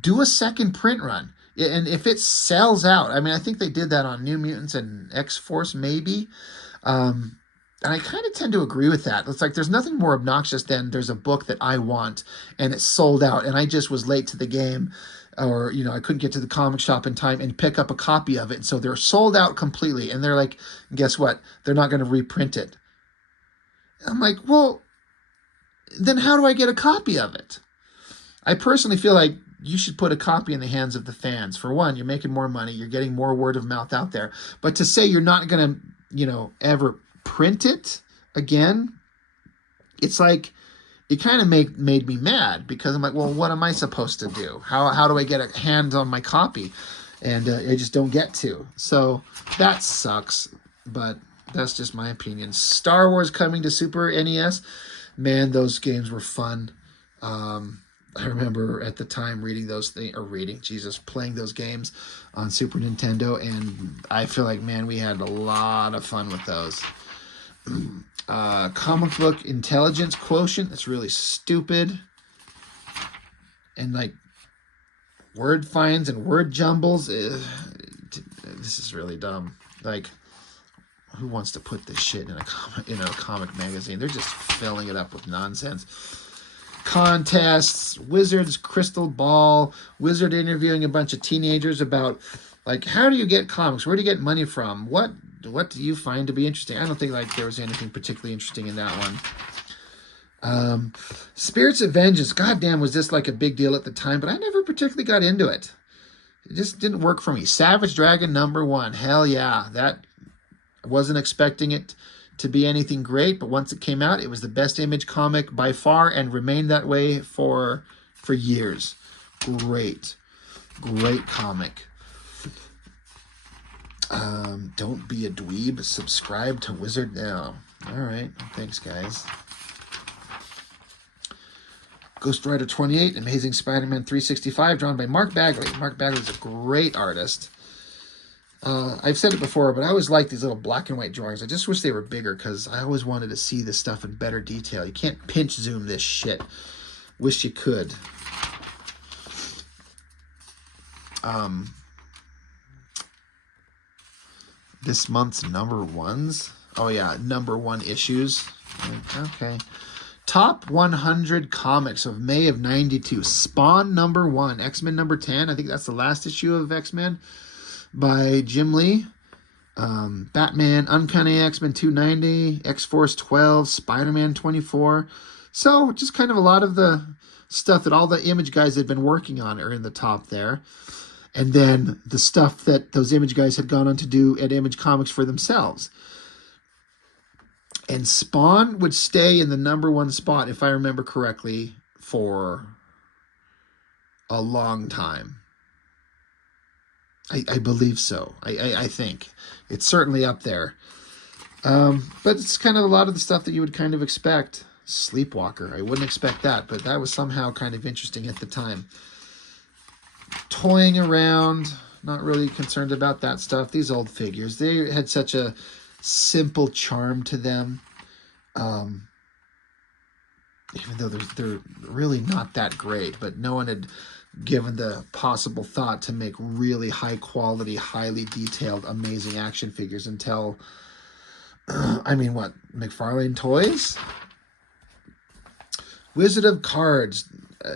do a second print run. And if it sells out, I mean, I think they did that on New Mutants and X-Force, maybe. And I kind of tend to agree with that. It's like there's nothing more obnoxious than there's a book that I want and it's sold out and I just was late to the game, or, you know, I couldn't get to the comic shop in time and pick up a copy of it. And so they're sold out completely. And they're like, guess what? They're not going to reprint it. I'm like, well, then how do I get a copy of it? I personally feel like you should put a copy in the hands of the fans. For one, you're making more money. You're getting more word of mouth out there. But to say you're not going to, you know, ever print it again, it's like, it kind of made me mad because I'm like, well, what am I supposed to do? How do I get a hand on my copy? And I just don't get to. So that sucks. But that's just my opinion. Star Wars coming to Super NES. Man, those games were fun. I remember at the time playing those games on Super Nintendo, and I feel like, man, we had a lot of fun with those. Comic book intelligence quotient, that's really stupid. And like word finds and word jumbles, this is really dumb. Like, who wants to put this shit in a comic magazine? They're just filling it up with nonsense. Contests, Wizard's crystal ball, Wizard interviewing a bunch of teenagers about, like, how do you get comics? Where do you get money from? What do you find to be interesting? I don't think like there was anything particularly interesting in that one. Spirits of Vengeance. Goddamn, was this like a big deal at the time? But I never particularly got into it. It just didn't work for me. Savage Dragon #1. Hell yeah. That, I wasn't expecting it to be anything great, but once it came out, it was the best Image comic by far and remained that way for years. Great. Great comic. Don't be a dweeb. Subscribe to Wizard now. All right. Thanks, guys. Ghost Rider 28, Amazing Spider-Man 365, drawn by Mark Bagley. Mark Bagley's a great artist. I've said it before, but I always like these little black and white drawings. I just wish they were bigger because I always wanted to see this stuff in better detail. You can't pinch zoom this shit. Wish you could. This month's #1s. Oh yeah, #1 issues. Okay. Top 100 comics of May of '92. Spawn #1. X-Men #10. I think that's the last issue of X-Men by Jim Lee. Batman, Uncanny X-Men 290, X-Force 12, Spider-Man 24. So just kind of a lot of the stuff that all the Image guys had been working on are in the top there. And then the stuff that those Image guys had gone on to do at Image Comics for themselves. And Spawn would stay in the #1 spot, if I remember correctly, for a long time. I believe so. I think. It's certainly up there. But it's kind of a lot of the stuff that you would kind of expect. Sleepwalker. I wouldn't expect that, but that was somehow kind of interesting at the time. Toying around, not really concerned about that stuff. These old figures, they had such a simple charm to them. Even though they're really not that great, but no one had given the possible thought to make really high quality, highly detailed, amazing action figures until, I mean, what, McFarlane Toys? Wizard of Cards.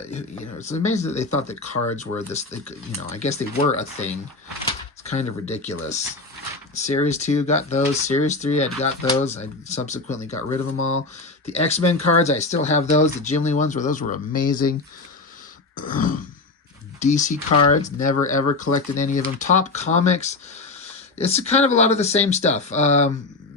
You know, it's amazing that they thought that cards were this, you know, I guess they were a thing. It's kind of ridiculous. Series 2 got those. Series 3, I'd got those. I subsequently got rid of them all. The X-Men cards, I still have those. The Jim Lee ones, those were amazing. DC cards, never ever collected any of them. Top Comics, it's kind of a lot of the same stuff.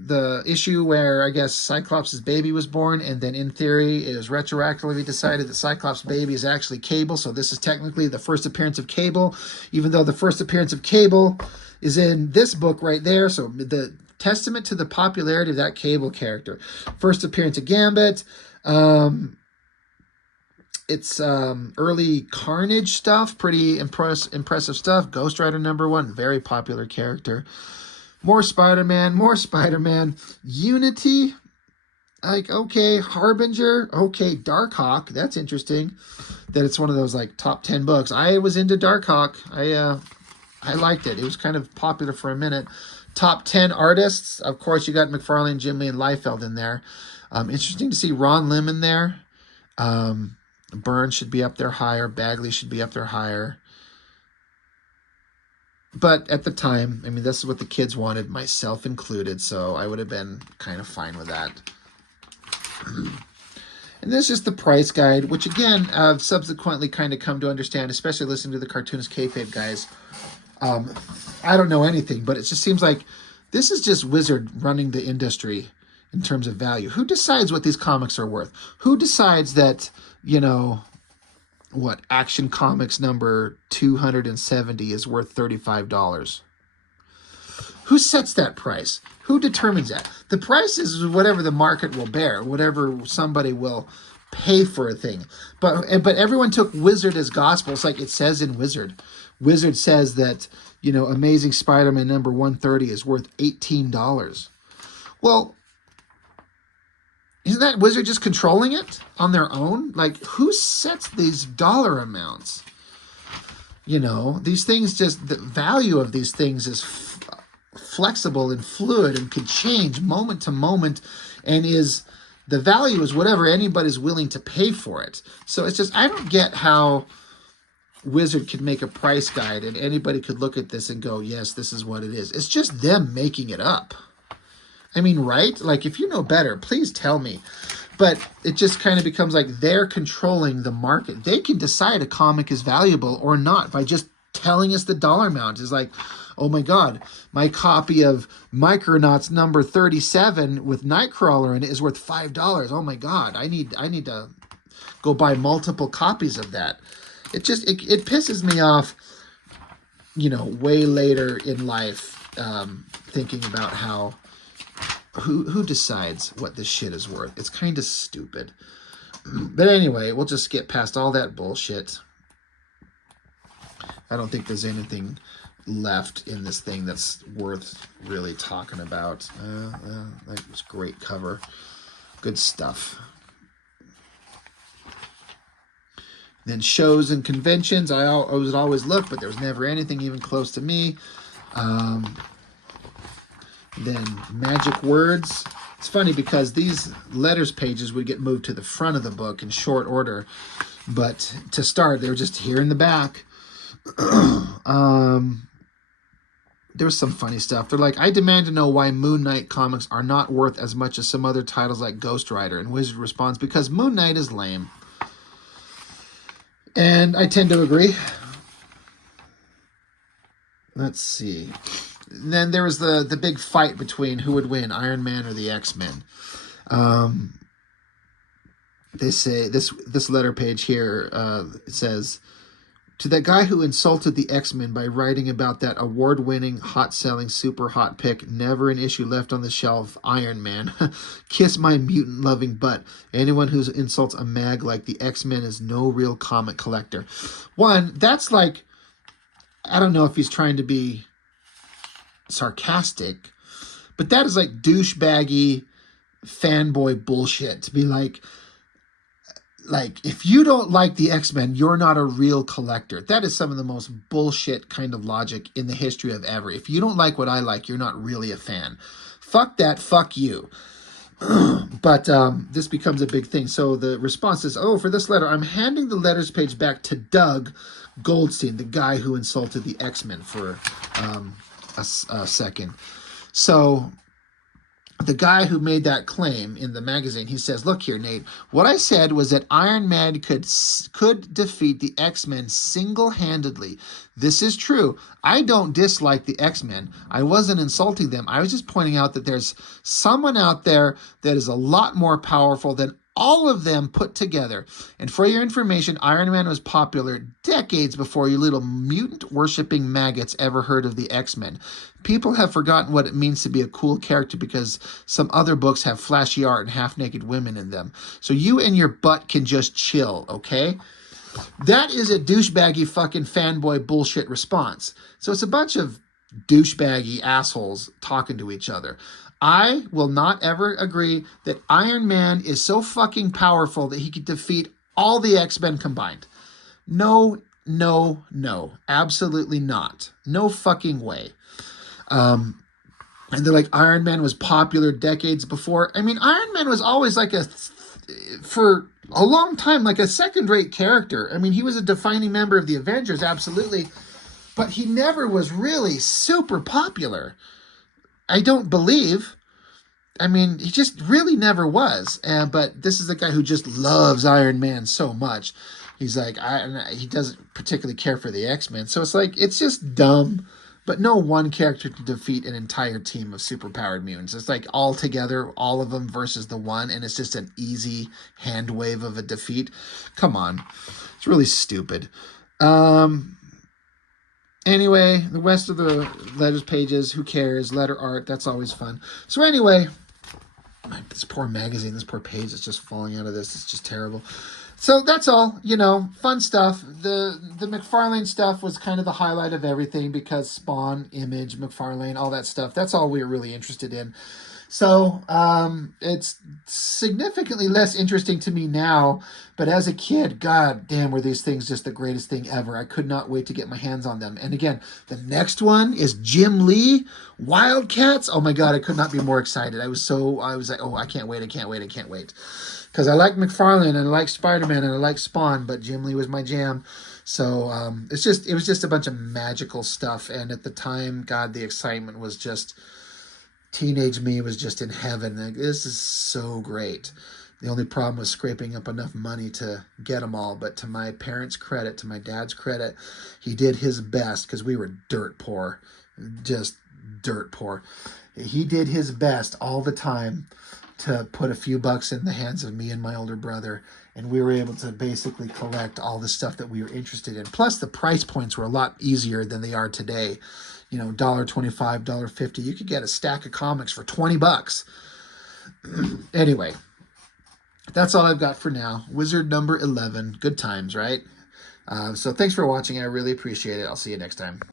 The issue where I guess Cyclops' baby was born, and then in theory it was retroactively decided that Cyclops' baby is actually Cable, so this is technically the first appearance of Cable, even though the first appearance of Cable is in this book right there, so the testament to the popularity of that Cable character. First appearance of Gambit, it's early Carnage stuff, pretty impressive stuff. Ghost Rider #1, very popular character. More Spider-Man, Unity, like, okay. Harbinger, okay. Darkhawk, that's interesting that it's one of those, like, top 10 books. I was into Darkhawk. I liked it. It was kind of popular for a minute. Top 10 artists, of course, you got McFarlane, Jim Lee, and Liefeld in there. Interesting to see Ron Lim in there. Burns should be up there higher. Bagley should be up there higher. But at the time, I mean, this is what the kids wanted, myself included, so I would have been kind of fine with that. And this is the price guide, which again, I've subsequently kind of come to understand, especially listening to the Cartoonist Kayfabe guys. I don't know anything, but it just seems like this is just Wizard running the industry in terms of value. Who decides what these comics are worth? Who decides that, you know, what, Action Comics number 270 is worth $35? Who sets that price? Who determines that? The price is whatever the market will bear, whatever somebody will pay for a thing. But everyone took Wizard as gospel. It's like it says in Wizard. Wizard says that, you know, Amazing Spider-Man #130 is worth $18. Well, isn't that Wizard just controlling it on their own? Like, who sets these dollar amounts? You know, these things just, the value of these things is flexible and fluid and can change moment to moment, and the value is whatever anybody's willing to pay for it. So it's just, I don't get how Wizard could make a price guide and anybody could look at this and go, yes, this is what it is. It's just them making it up. I mean, right? Like, if you know better, please tell me. But it just kind of becomes like they're controlling the market. They can decide a comic is valuable or not by just telling us the dollar amount. Is like, oh my God, my copy of Micronauts number 37 with Nightcrawler in it is worth $5. Oh my God, I need to go buy multiple copies of that. It just, it pisses me off, you know, way later in life, thinking about how, who decides what this shit is worth. It's kind of stupid. But anyway, we'll just get past all that bullshit. I don't think there's anything left in this thing that's worth really talking about. That was a great cover. Good stuff. Then shows and conventions. I would always look, but there was never anything even close to me. Then magic words. It's funny because these letters pages would get moved to the front of the book in short order. But to start, they were just here in the back. There was some funny stuff. They're like, I demand to know why Moon Knight comics are not worth as much as some other titles like Ghost Rider. And Wizard responds, because Moon Knight is lame. And I tend to agree. Let's see. And then there was the big fight between who would win, Iron Man or the X-Men. They say, this letter page here, it says, to that guy who insulted the X-Men by writing about that award-winning, hot-selling, super hot pick, never an issue left on the shelf, Iron Man. Kiss my mutant-loving butt. Anyone who insults a mag like the X-Men is no real comic collector. One, that's like, I don't know if he's trying to be sarcastic, but that is like douchebaggy fanboy bullshit to be like, if you don't like the X-Men, you're not a real collector. That is some of the most bullshit kind of logic in the history of ever. If you don't like what I like, you're not really a fan. Fuck that, fuck you. But this becomes a big thing. So the response is, oh, for this letter, I'm handing the letters page back to Doug Goldstein, the guy who insulted the X-Men for a second. So the guy who made that claim in the magazine, he says, look here, Nate, what I said was that Iron Man could defeat the X-Men single-handedly. This is true. I don't dislike the X-Men. I wasn't insulting them. I was just pointing out that there's someone out there that is a lot more powerful than all of them put together. And for your information, Iron Man was popular decades before you little mutant-worshipping maggots ever heard of the X-Men. People have forgotten what it means to be a cool character because some other books have flashy art and half-naked women in them. So you and your butt can just chill, okay? That is a douchebaggy fucking fanboy bullshit response. So it's a bunch of douchebaggy assholes talking to each other. I will not ever agree that Iron Man is so fucking powerful that he could defeat all the X-Men combined. No, no, no. Absolutely not. No fucking way. And they're like, Iron Man was popular decades before. I mean, Iron Man was always like for a long time, like a second-rate character. I mean, he was a defining member of the Avengers, absolutely. But he never was really super popular. I don't believe. I mean, he just really never was. But this is a guy who just loves Iron Man so much. He's like, he doesn't particularly care for the X-Men. So it's like, it's just dumb. But no one character can defeat an entire team of superpowered mutants. It's like all together, all of them versus the one, and it's just an easy hand wave of a defeat. Come on. It's really stupid. Anyway, the rest of the letters pages, who cares? Letter art, that's always fun. So anyway, this poor magazine, this poor page is just falling out of this. It's just terrible. So that's all, you know, fun stuff. The McFarlane stuff was kind of the highlight of everything because Spawn, Image, McFarlane, all that stuff. That's all we were really interested in. So it's significantly less interesting to me now. But as a kid, god damn, were these things just the greatest thing ever. I could not wait to get my hands on them. And again, the next one is Jim Lee, Wildcats. Oh my god, I could not be more excited. I was like, oh, I can't wait. Because I like McFarlane and I like Spider-Man and I like Spawn, but Jim Lee was my jam. So it was just a bunch of magical stuff. And at the time, god, the excitement was just... Teenage me was just in heaven. Like, this is so great. The only problem was scraping up enough money to get them all. But to my parents' credit, to my dad's credit, he did his best because we were dirt poor, just dirt poor. He did his best all the time to put a few bucks in the hands of me and my older brother, and we were able to basically collect all the stuff that we were interested in. Plus, the price points were a lot easier than they are today. You know, $1.25, $1.50. You could get a stack of comics for 20 bucks. Anyway, that's all I've got for now. Wizard number 11. Good times, right? So thanks for watching. I really appreciate it. I'll see you next time.